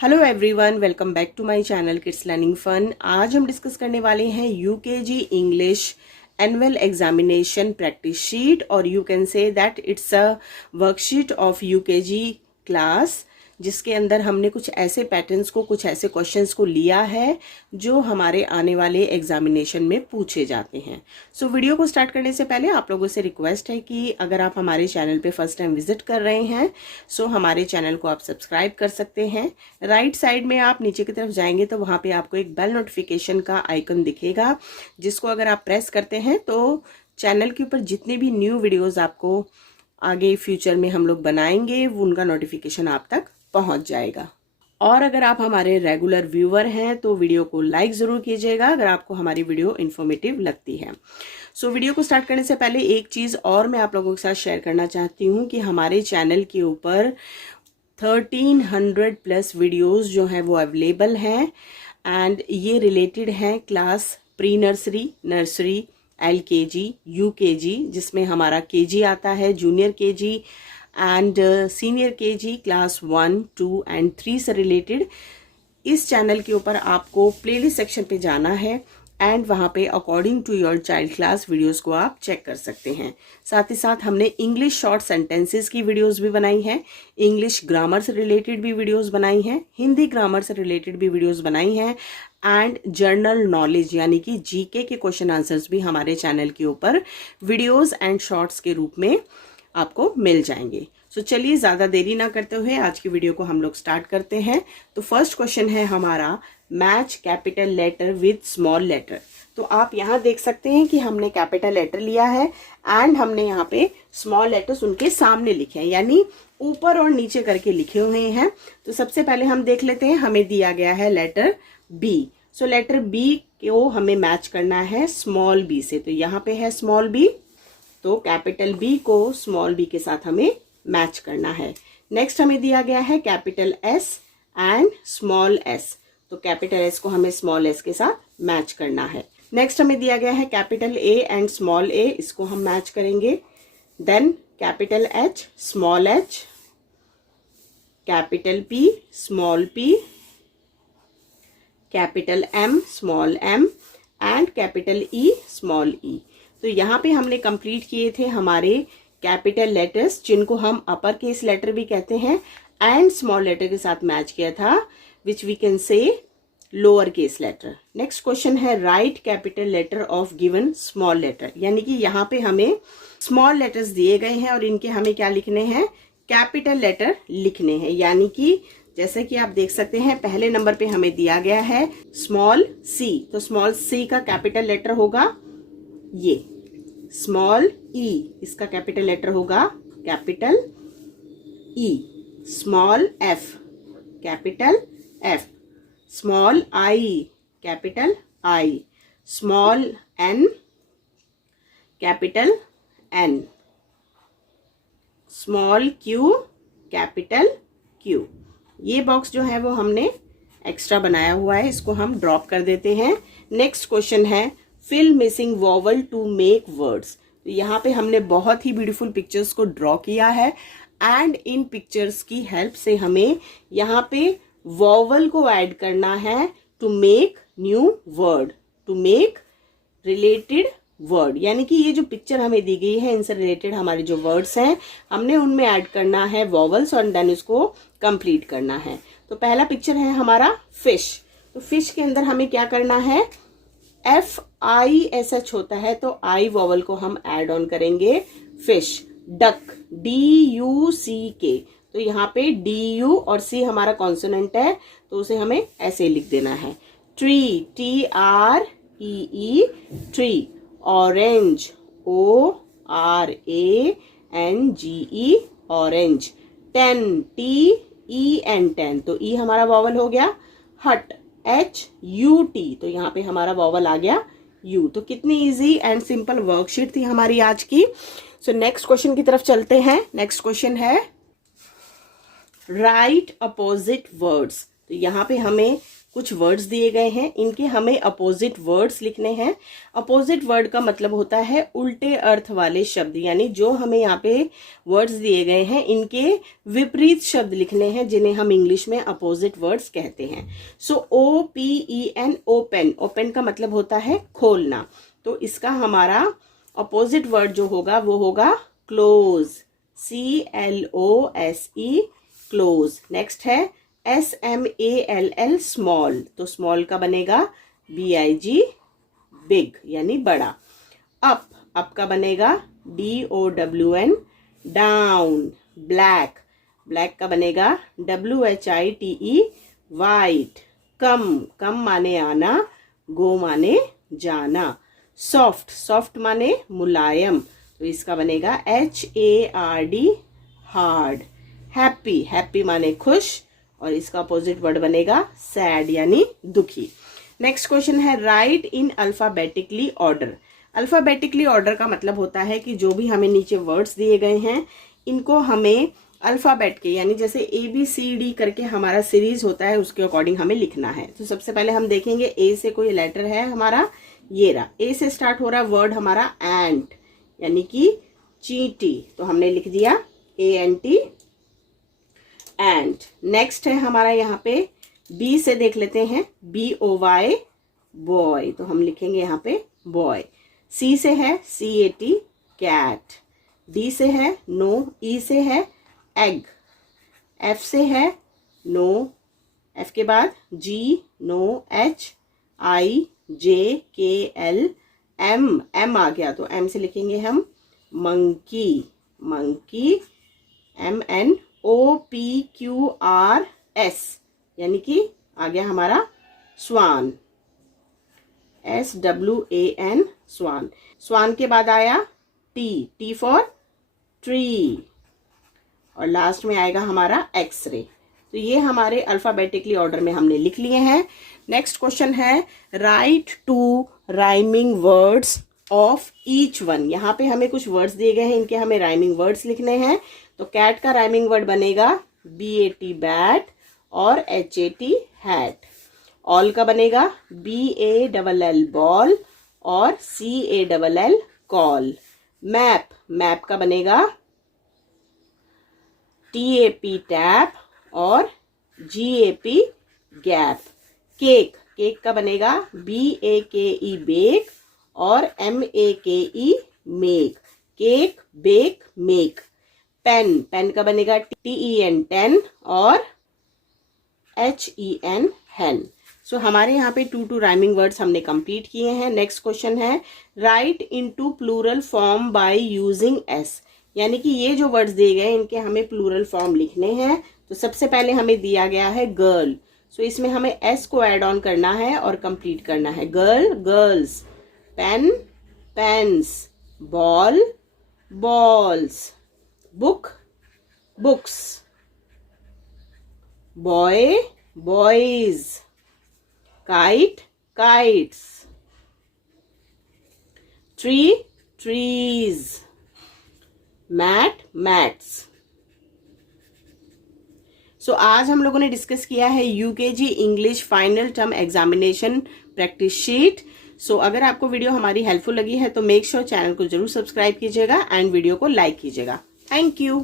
Hello everyone, welcome back to my channel kids learning fun. आज हम discuss करने वाले हैं UKG English annual examination practice sheet, और you can say that it's a worksheet of UKG class, जिसके अंदर हमने कुछ ऐसे पैटर्न्स को, कुछ ऐसे क्वेश्चंस को लिया है जो हमारे आने वाले एग्जामिनेशन में पूछे जाते हैं। सो वीडियो को स्टार्ट करने से पहले आप लोगों से रिक्वेस्ट है कि अगर आप हमारे चैनल पे फर्स्ट टाइम विजिट कर रहे हैं सो हमारे चैनल को आप सब्सक्राइब कर सकते हैं। राइट साइड में आप नीचे की तरफ जाएंगे तो वहां पे आपको एक बेल नोटिफिकेशन का आइकन दिखेगा, जिसको अगर आप प्रेस करते हैं तो चैनल के ऊपर जितने भी न्यू वीडियोस आपको आगे फ्यूचर में हम लोग बनाएंगे उनका नोटिफिकेशन आप तक पहुंच जाएगा। और अगर आप हमारे रेगुलर व्यूअर हैं तो वीडियो को लाइक जरूर कीजिएगा अगर आपको हमारी वीडियो इन्फॉर्मेटिव लगती है। सो वीडियो को स्टार्ट करने से पहले एक चीज और मैं आप लोगों के साथ शेयर करना चाहती हूँ कि हमारे चैनल के ऊपर 1300 प्लस वीडियोस जो हैं वो अवेलेबल हैं, एंड ये रिलेटेड हैं class pre nursery, nursery, LKG, UKG, जिसमें हमारा केजी आता है, junior KG and senior KG, class 1, 2 and 3 से रिलेटेड। इस चैनल के ऊपर आपको प्लेलिस्ट सेक्शन पे जाना है एंड वहां पे according to your child class videos को आप चेक कर सकते हैं। साथ ही साथ हमने इंग्लिश शॉर्ट सेंटेंसेस की वीडियोस भी बनाई हैं, इंग्लिश ग्रामर से रिलेटेड भी वीडियोस बनाई हैं, हिंदी ग्रामर से रिलेटेड भी वीडियोस बनाई हैं, एंड जर्नल नॉलेज यानी कि जीके के क्वेश्चन आंसर्स भी हमारे चैनल के ऊपर वीडियोस एंड शॉर्ट्स के रूप में आपको मिल जाएंगे। सो चलिए ज्यादा देरी ना करते हुए आज की वीडियो को हम लोग स्टार्ट करते हैं। तो फर्स्ट क्वेश्चन है हमारा, match capital letter with small letter. तो आप यहाँ देख सकते हैं कि हमने कैपिटल लेटर लिया है एंड हमने यहाँ पे स्मॉल लेटर्स उनके सामने लिखे हैं, यानी ऊपर और नीचे करके लिखे हुए हैं। तो सबसे पहले हम देख लेते हैं, हमें दिया गया है लेटर बी। सो लेटर बी को हमें मैच करना है स्मॉल बी से। तो यहाँ पे है स्मॉल बी, तो कैपिटल बी को स्मॉल बी के साथ हमें मैच करना है। नेक्स्ट हमें दिया गया है capital S and small S, तो कैपिटल एस को हमें स्मॉल एस के साथ मैच करना है। नेक्स्ट हमें दिया गया है capital A and small A, इसको हम मैच करेंगे। Then capital H, small H, capital P, small P, capital M, small M and capital E, small E. तो यहाँ पे हमने कंप्लीट किए थे हमारे कैपिटल लेटर्स, जिनको हम अपर केस लेटर भी कहते हैं, एंड स्मॉल लेटर के साथ मैच किया था, which we can say lower case letter. Next question है, right capital letter of given small letter, यानी कि यहाँ पे हमें स्मॉल लेटर्स दिए गए हैं और इनके हमें क्या लिखने हैं, कैपिटल लेटर लिखने हैं। यानी कि जैसे कि आप देख सकते हैं पहले नंबर पे हमें दिया गया है स्मॉल सी, तो स्मॉल सी का कैपिटल लेटर होगा ये, स्मॉल ई इसका कैपिटल लेटर होगा capital E, small F capital F, small I capital I, small N capital N, small Q capital Q. ये बॉक्स जो है वो हमने एक्स्ट्रा बनाया हुआ है, इसको हम ड्रॉप कर देते हैं। नेक्स्ट क्वेश्चन है, fill missing vowel to make words. तो यहाँ पे हमने बहुत ही ब्यूटीफुल पिक्चर्स को ड्रॉ किया है एंड इन पिक्चर्स की हेल्प से हमें यहाँ पे वॉवल को ऐड करना है to make new word, to make related word. यानी कि ये जो पिक्चर हमें दी गई है इनसे रिलेटेड हमारे जो वर्ड्स हैं हमने उनमें ऐड करना है वॉवल्स और देन इसको कंप्लीट करना है। तो पहला पिक्चर है हमारा फिश। तो फिश के अंदर हमें क्या करना है, FISH होता है तो आई वॉवल को हम ऐड ऑन करेंगे। फिश, डक, DUCK, तो यहाँ पे DU और C हमारा कॉन्सोनेंट है तो उसे हमें ऐसे लिख देना है। Tree, TREE, tree, orange, ORANGE, orange, ten, TEN, ten, तो ई हमारा वॉवल हो गया। हट, HUT, तो यहाँ पे हमारा वॉवल आ गया U। तो कितनी इजी एंड सिंपल वर्कशीट थी हमारी आज की। सो नेक्स्ट क्वेश्चन की तरफ चलते हैं। नेक्स्ट क्वेश्चन है, राइट अपोजिट वर्ड्स। तो यहाँ पे हमें कुछ वर्ड्स दिए गए हैं, इनके हमें अपोजिट वर्ड्स लिखने हैं। अपोजिट वर्ड का मतलब होता है उल्टे अर्थ वाले शब्द, यानी जो हमें यहाँ पे वर्ड्स दिए गए हैं इनके विपरीत शब्द लिखने हैं, जिन्हें हम इंग्लिश में अपोजिट वर्ड्स कहते हैं। सो OPEN, ओपन, ओपन का मतलब होता है खोलना, तो इसका हमारा अपोजिट वर्ड जो होगा वो होगा क्लोज, CLOSE, क्लोज। नेक्स्ट है SMALL, स्मॉल, तो स्मॉल का बनेगा BIG, बिग यानी बड़ा। अप, अप का बनेगा DOWN, डाउन। ब्लैक, ब्लैक का बनेगा WHITE, वाइट। कम, कम माने आना, गो माने जाना। सॉफ्ट, सॉफ्ट माने मुलायम, तो इसका बनेगा HARD, हार्ड। हैप्पी, हैप्पी माने खुश, और इसका अपोजिट वर्ड बनेगा सैड यानी दुखी। नेक्स्ट क्वेश्चन है राइट इन अल्फाबेटिकली ऑर्डर। अल्फाबेटिकली ऑर्डर का मतलब होता है कि जो भी हमें नीचे वर्ड्स दिए गए हैं इनको हमें अल्फाबेट के, यानी जैसे ABCD करके हमारा सीरीज होता है उसके अकॉर्डिंग हमें लिखना है। तो सबसे पहले हम देखेंगे A से कोई लेटर है हमारा, ये रहा। A से स्टार्ट हो रहा वर्ड हमारा एंट, यानी कि चींटी, तो हमने लिख दिया ANT, एंट। नेक्स्ट है हमारा यहाँ पे B से देख लेते हैं, BOY, बॉय, तो हम लिखेंगे यहाँ पे बॉय। C से है CAT, कैट। D से है नो, E से है एग। F से है नो, F के बाद G, नो, HIJKL, M आ गया, तो M से लिखेंगे हम मंकी, मंकी। MNOPQRS, यानी कि आ गया हमारा स्वान, SWAN, स्वान। स्वान के बाद आया T फॉर ट्री, और लास्ट में आएगा हमारा एक्सरे। तो ये हमारे अल्फाबेटिकली ऑर्डर में हमने लिख लिए हैं। नेक्स्ट क्वेश्चन है right 2 rhyming words of each one. यहाँ पे हमें कुछ वर्ड्स दिए गए हैं, इनके हमें राइमिंग वर्ड्स लिखने हैं। तो कैट का राइमिंग वर्ड बनेगा BAT, बैट, और HAT, हैट। ऑल का बनेगा BALL, बॉल, और CALL, कॉल। मैप, मैप का बनेगा TAP, टैप, और GAP, गैप। केक, केक का बनेगा BAKE, बेक, और MAKE, make. Cake, bake, make. Pen, pen का बनेगा TEN, टेन, और HEN, हेन। सो हमारे यहाँ पे 2 राइमिंग वर्ड्स हमने कंप्लीट किए हैं। नेक्स्ट क्वेश्चन है write into plural form by using S, यानी कि ये जो वर्ड्स दिए गए इनके हमें प्लूरल फॉर्म लिखने हैं। तो सबसे पहले हमें दिया गया है गर्ल, सो इसमें हमें S को ऐड ऑन करना है और कंप्लीट करना है। Girl, girls. Pen, pens. Ball, balls. Book, books. Boy, boys. Kite, kites. Tree, trees. Mat, mats. So आज हम लोगों ने डिस्कस किया है UKG English final term examination practice sheet. So अगर आपको वीडियो हमारी हेल्पफुल लगी है तो मेक श्योर चैनल को जरूर सब्सक्राइब कीजिएगा एंड वीडियो को लाइक कीजिएगा। Thank you.